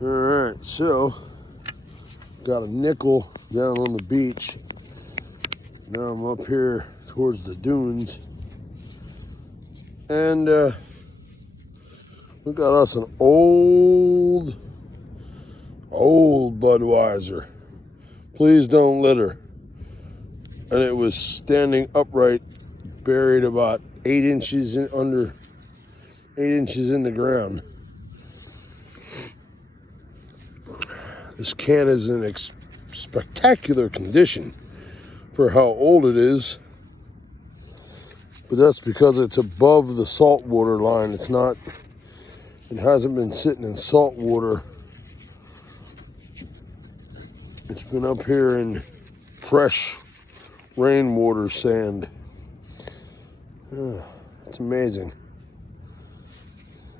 Alright, so got a nickel down on the beach. Now I'm up here towards the dunes. And we got us an old Budweiser. Please don't litter. And it was standing upright, buried about 8 inches in the ground. This can is in spectacular condition for how old it is, but that's because it's above the saltwater line. It hasn't been sitting in salt water. It's been up here in fresh rainwater sand. It's amazing.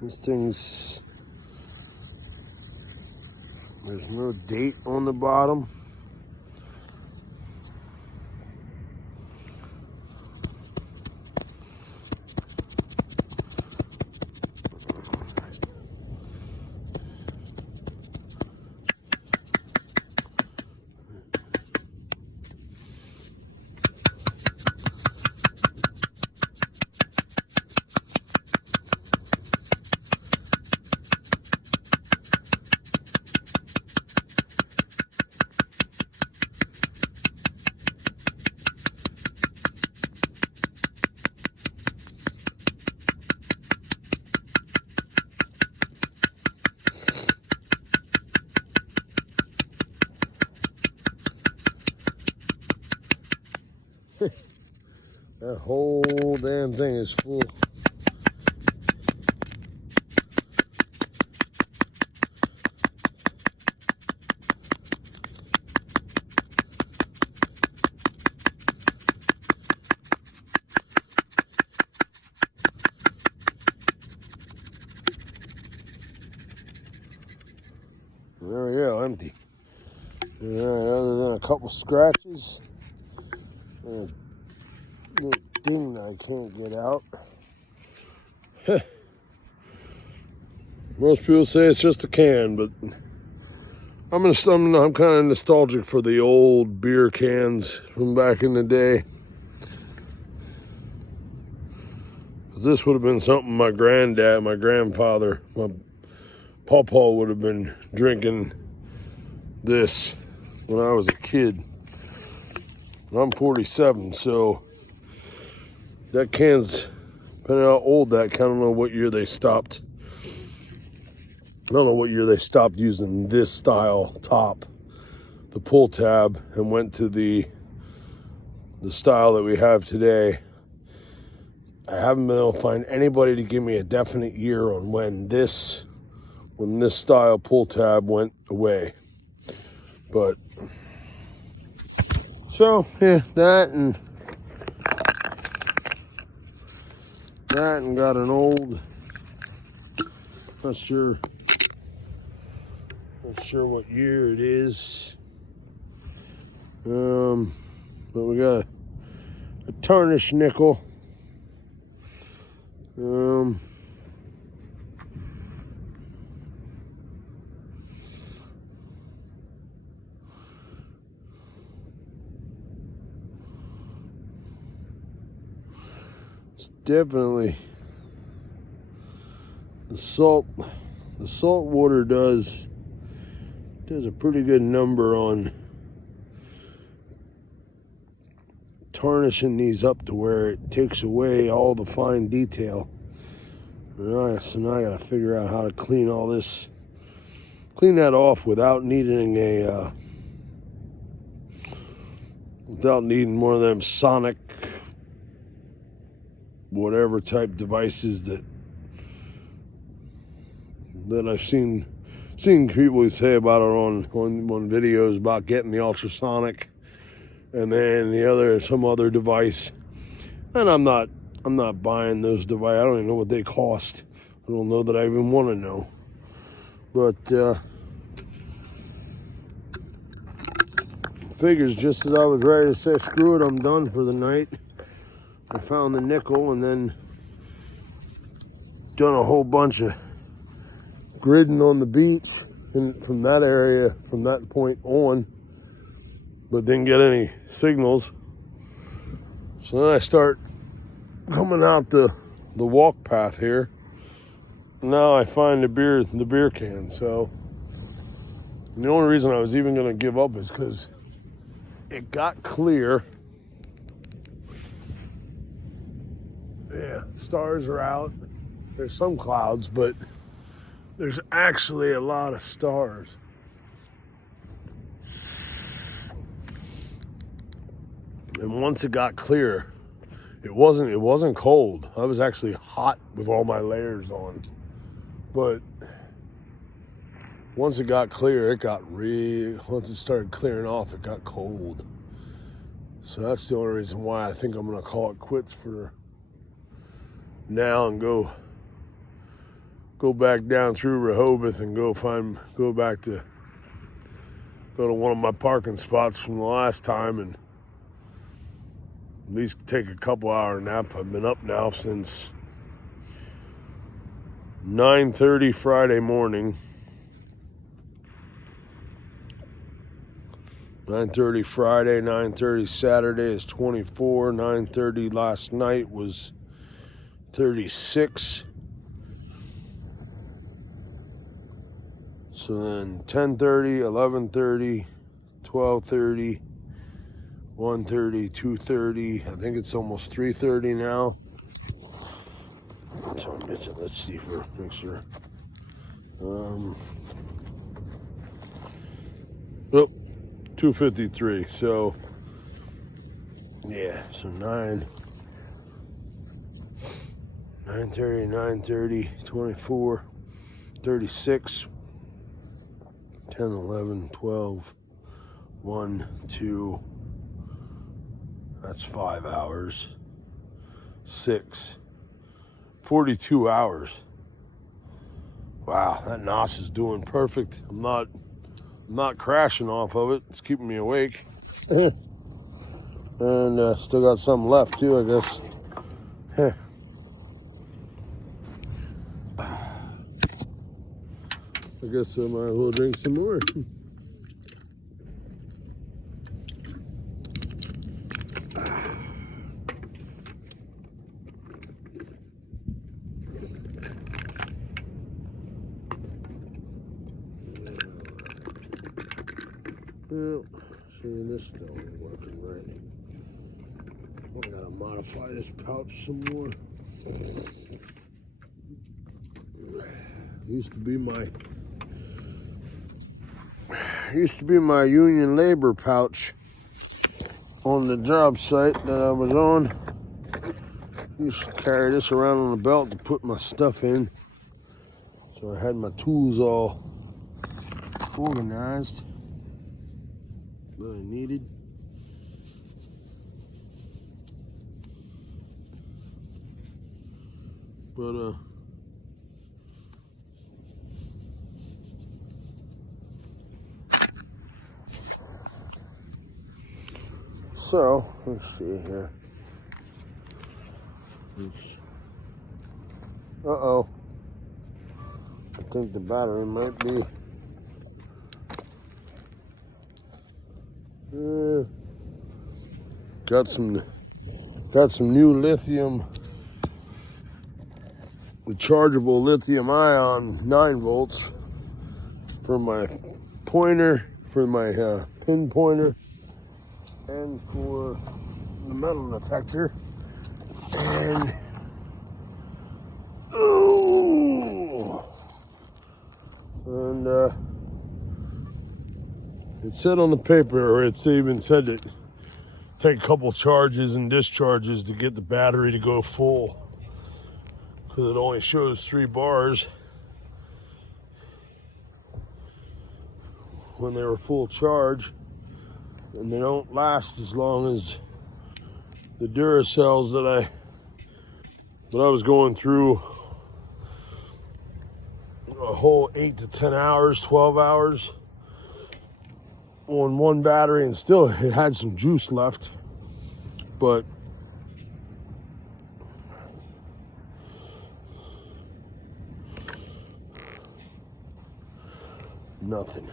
This thing's, there's no date on the bottom. That whole damn thing is full. There we go, empty. All right, other than a couple scratches and a little ding that I can't get out. Most people say it's just a can, but I'm kind of nostalgic for the old beer cans from back in the day. This would have been something my granddad, my grandfather, my pawpaw would have been drinking this when I was a kid. I'm 47, so that can's, depending on how old I don't know what year they stopped. I don't know what year they stopped using this style top, the pull tab, and went to the style that we have today. I haven't been able to find anybody to give me a definite year on when this style pull tab went away. But so yeah, that and got an old, not sure what year it is. But we got a tarnished nickel. It's definitely the salt water does a pretty good number on tarnishing these up to where it takes away all the fine detail. So now I gotta figure out how to clean that off without needing one of them sonic whatever type devices that I've seen people say about it on videos about getting the ultrasonic and then some other device. And I'm not buying those devices. I don't even know what they cost. I don't know that I even want to know. But figures just as I was ready to say screw it, I'm done for the night. I found the nickel and then done a whole bunch of gridding on the beach. from that area, from that point on, but didn't get any signals. So then I start coming out the walk path here. Now I find the beer can. So the only reason I was even going to give up is because it got clear. Yeah, stars are out. There's some clouds, but there's actually a lot of stars. And once it got clear, it wasn't cold. I was actually hot with all my layers on. But once it got clear, once it started clearing off, it got cold. So that's the only reason why I think I'm gonna call it quits for now and go back down through Rehoboth and go to one of my parking spots from the last time and at least take a couple hour nap. I've been up now since 9:30 Friday morning. 9:30 Friday, 9:30 Saturday is 24. 9:30 last night was 36. So then 10:30, 11:30, 12:30, 1:30, 2:30. I think it's almost 3:30 now. Let's see for make sure. Oh, 2:53. So yeah, so 9:30, 9:30, 24, 36, 10, 11, 12, 1, 2. That's 5 hours. 6. 42 hours. Wow, that NOS is doing perfect. I'm not crashing off of it. It's keeping me awake. And still got some left too, I guess. I guess I might as well drink some more. Well, seeing this still ain't working right. I gotta modify this pouch some more. Used to be my union labor pouch on the job site that I was on. Used to carry this around on the belt to put my stuff in. So I had my tools all organized that I needed. But so let's see here. Uh-oh. I think the battery might be got some new lithium, rechargeable lithium ion 9 volts for my pointer, for my pin pointer, and for the metal detector. And it said on the paper, or it's even said that take a couple charges and discharges to get the battery to go full, because it only shows 3 bars when they were full charge, and they don't last as long as the Duracells that I was going through a whole 8 to 10 hours, 12 hours on one battery, and still it had some juice left. But nothing.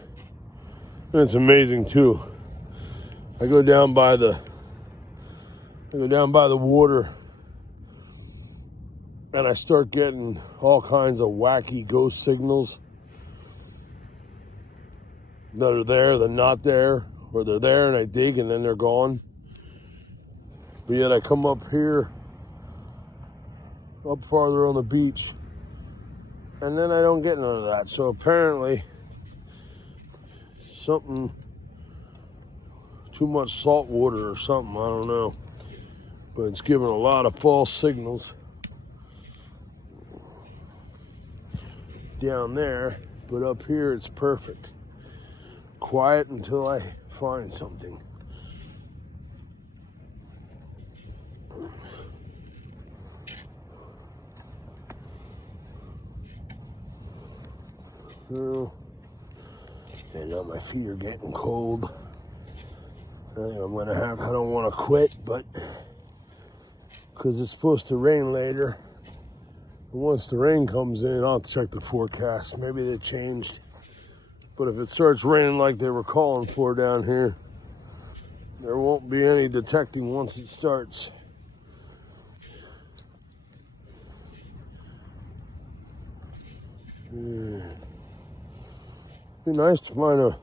And it's amazing too. I go down by the water and I start getting all kinds of wacky ghost signals that are there, they're not there, or they're there and I dig and then they're gone. But yet I come up here, up farther on the beach, and then I don't get none of that. So apparently something, too much salt water or something, I don't know. But it's giving a lot of false signals down there, but up here it's perfect. Quiet until I find something. So, and now my feet are getting cold. I think I'm gonna have, I don't want to quit, but because it's supposed to rain later. And once the rain comes in, I'll check the forecast. Maybe they changed. But if it starts raining like they were calling for down here, there won't be any detecting once it starts. Yeah. Be nice to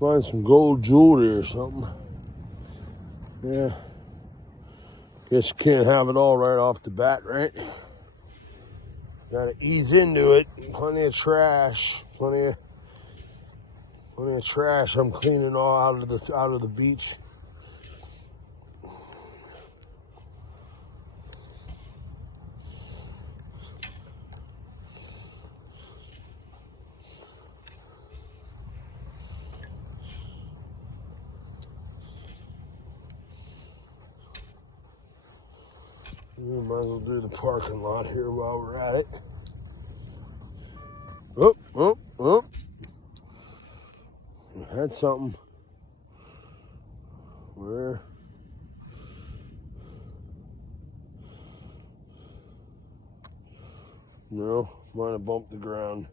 find some gold jewelry or something. Yeah. Guess you can't have it all right off the bat, right? Gotta ease into it. Plenty of trash. Plenty of trash. I'm cleaning all out of the beach. We might as well do the parking lot here while we're at it. Oh. Had something. Where? No, might have bumped the ground.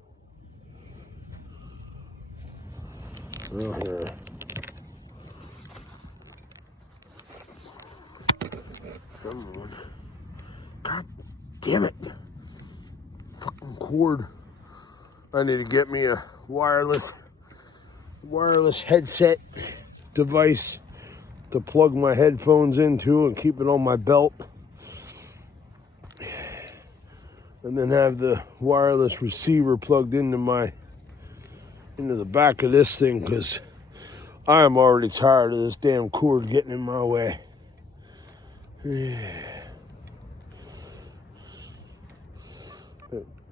Oh, here. Come on. God damn it. Fucking cord. I need to get me a wireless headset device to plug my headphones into and keep it on my belt. And then have the wireless receiver plugged into the back of this thing, because I am already tired of this damn cord getting in my way.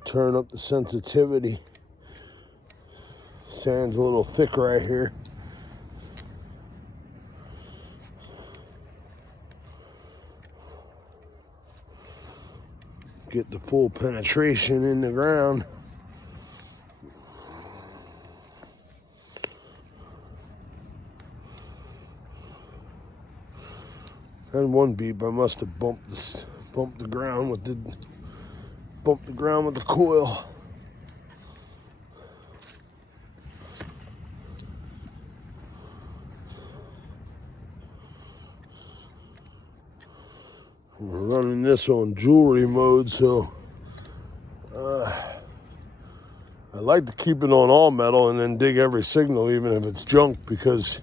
Turn up the sensitivity. Sand's a little thick right here. Get the full penetration in the ground. And one beep, I must have bumped the ground with the coil. We're running this on jewelry mode, so I like to keep it on all metal and then dig every signal, even if it's junk, because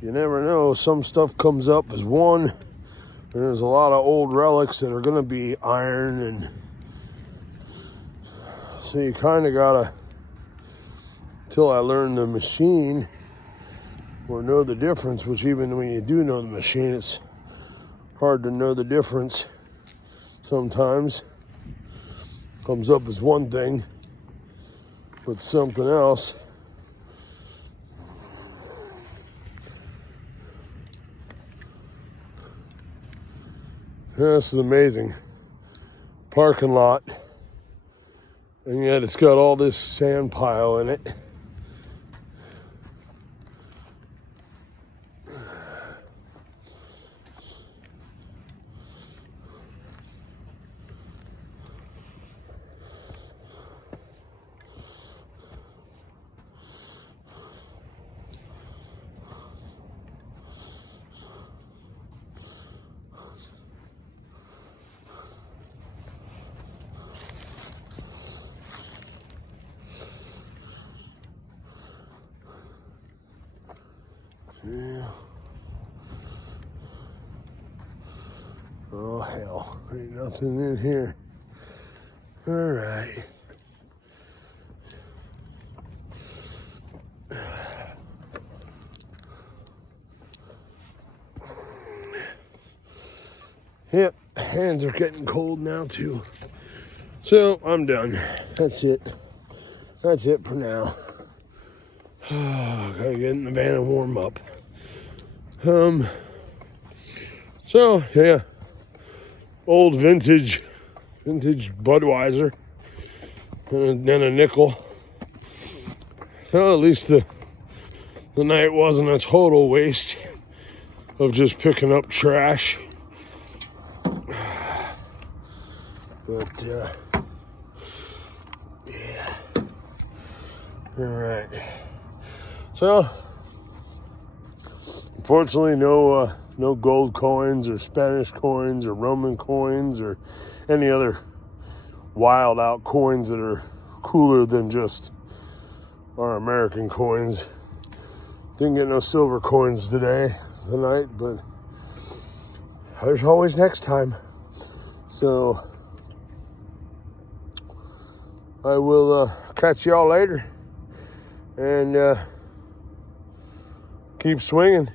you never know. Some stuff comes up as one, and there's a lot of old relics that are going to be iron, and so you kind of gotta, till I learn the machine or know the difference, which even when you do know the machine, it's hard to know the difference. Sometimes comes up as one thing, but something else. This is amazing. Parking lot, and yet it's got all this sand pile in it. Yeah. Oh, hell. Ain't nothing in here. All right. Yep, hands are getting cold now too. So I'm done. That's it. That's it for now. Gotta get in the van and warm up. So yeah, old vintage Budweiser, and then a nickel. So at least the night wasn't a total waste of just picking up trash. But yeah. All right. So unfortunately, no gold coins or Spanish coins or Roman coins or any other wild out coins that are cooler than just our American coins. Didn't get no silver coins tonight, but there's always next time. So I will catch y'all later and keep swinging.